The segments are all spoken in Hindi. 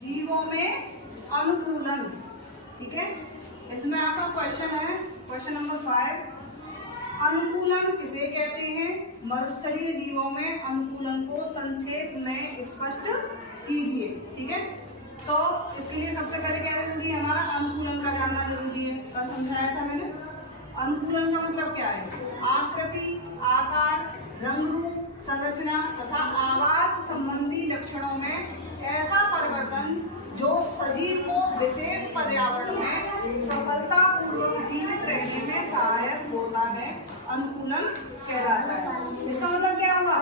जीवों में अनुकूलन। ठीक है, इसमें आपका क्वेश्चन है, क्वेश्चन नंबर 5, अनुकूलन किसे कहते हैं? मरुस्थलीय जीवों में अनुकूलन को संक्षेप में स्पष्ट कीजिए। ठीक है, तो इसके लिए सबसे पहले क्या जरूरी है? हमारा अनुकूलन का जानना जरूरी है। कल समझाया था मैंने। अनुकूलन का मतलब क्या है? आकृति, आकार, रंग रूप, संरचना तथा आवास संबंधी लक्षणों में ऐसा परिवर्तन जो सजीव को विशेष पर्यावरण में सफलतापूर्वक जीवित रहने में सहायक होता है, अनुकूलन कहलाता है। इसका मतलब क्या होगा?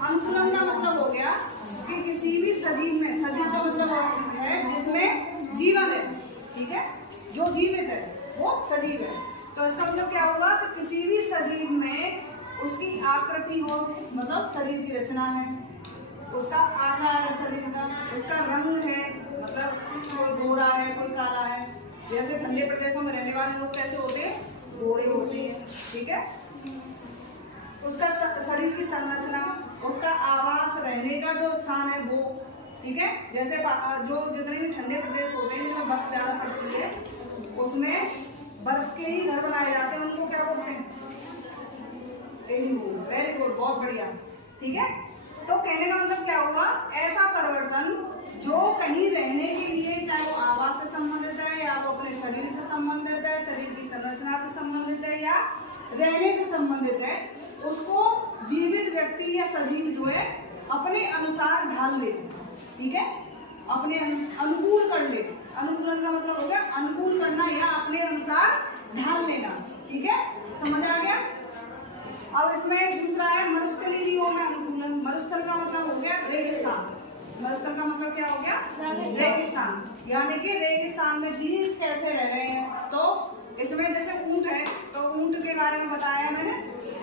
अनुकूलन का मतलब हो गया कि किसी भी सजीव में, सजीव का मतलब है जिसमें जीवन है। ठीक है, जो जीवित है वो सजीव है। तो इसका मतलब क्या होगा कि किसी भी सजीव में उसकी आकृति हो, मतलब शरीर की रचना है, उसका आकार है शरीर का, उसका रंग है, मतलब कोई गोरा है कोई काला है। जैसे ठंडे प्रदेशों में रहने वाले लोग कैसे होते हैं? गोरे होते हैं। ठीक है, उसका शरीर की संरचना, उसका आवास, रहने का जो स्थान है वो। ठीक है, जैसे जो जितने भी ठंडे प्रदेश होते हैं जिनमें बर्फ ज्यादा पड़ती है, उसमें बर्फ के ही घर बनाए जाते हैं, उनको क्या बोलते हैं? वेरी गुड, बहुत बढ़िया। ठीक है, तो कहने का मतलब क्या हुआ? ऐसा परिवर्तन जो कहीं रहने के लिए, चाहे वो आवास से संबंधित है या वो अपने शरीर से संबंधित है, शरीर की संरचना से संबंधित है या रहने से संबंधित है, उसको जीवित व्यक्ति या सजीव जो है अपने अनुसार ढाल ले। ठीक है, अपने अनुकूल कर ले। अनुकूलन का मतलब हो गया अनुकूल करना या अपने अनुसार ढाल लेना। ठीक है, समझ आ गया? अब इसमें दूसरा है मरुस्थलीय जीवों में अनुकूलन। मरुस्थल का मतलब हो गया रेगिस्तान। मरुस्थल का मतलब क्या हो गया? रेगिस्तान। यानी कि रेगिस्तान में जीव कैसे रह रहे हैं। तो इसमें जैसे ऊंट है, तो ऊंट के बारे में बताया मैंने।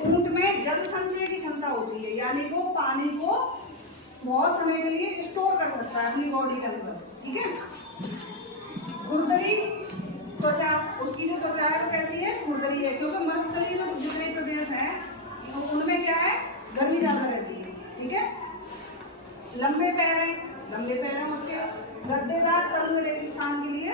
ऊंट में जल संचय की क्षमता होती है, यानी वो पानी को बहुत समय के लिए स्टोर कर सकता है अपनी बॉडी के अंदर। ठीक है, खुरदरी त्वचा, उसकी जो त्वचा है वो कैसी है? खुरदरी है, क्योंकि मरुस्थलीय जो जितने प्रदेश हैं उनमें क्या है? गर्मी ज्यादा रहती है। ठीक है, लंबे पैर हैं उसके, गद्देदार तलवे रेगिस्तान के लिए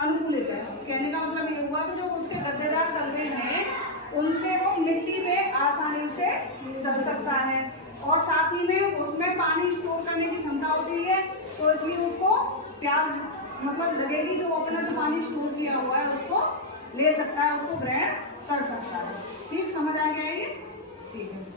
अनुकूलित है। कहने का मतलब ये हुआ कि जो उसके गद्देदार तलवे हैं उनसे वो मिट्टी पे आसानी से चल सकता है, और साथ ही में उसमें पानी स्टोर करने की क्षमता होती है। तो इसलिए उसको प्यास मतलब लगेगी तो अपना जो पानी स्टोर किया हुआ है उसको ले सकता है, उसको ग्रहण कर सकता है। ठीक, समझ आ गया ये? ठीक है।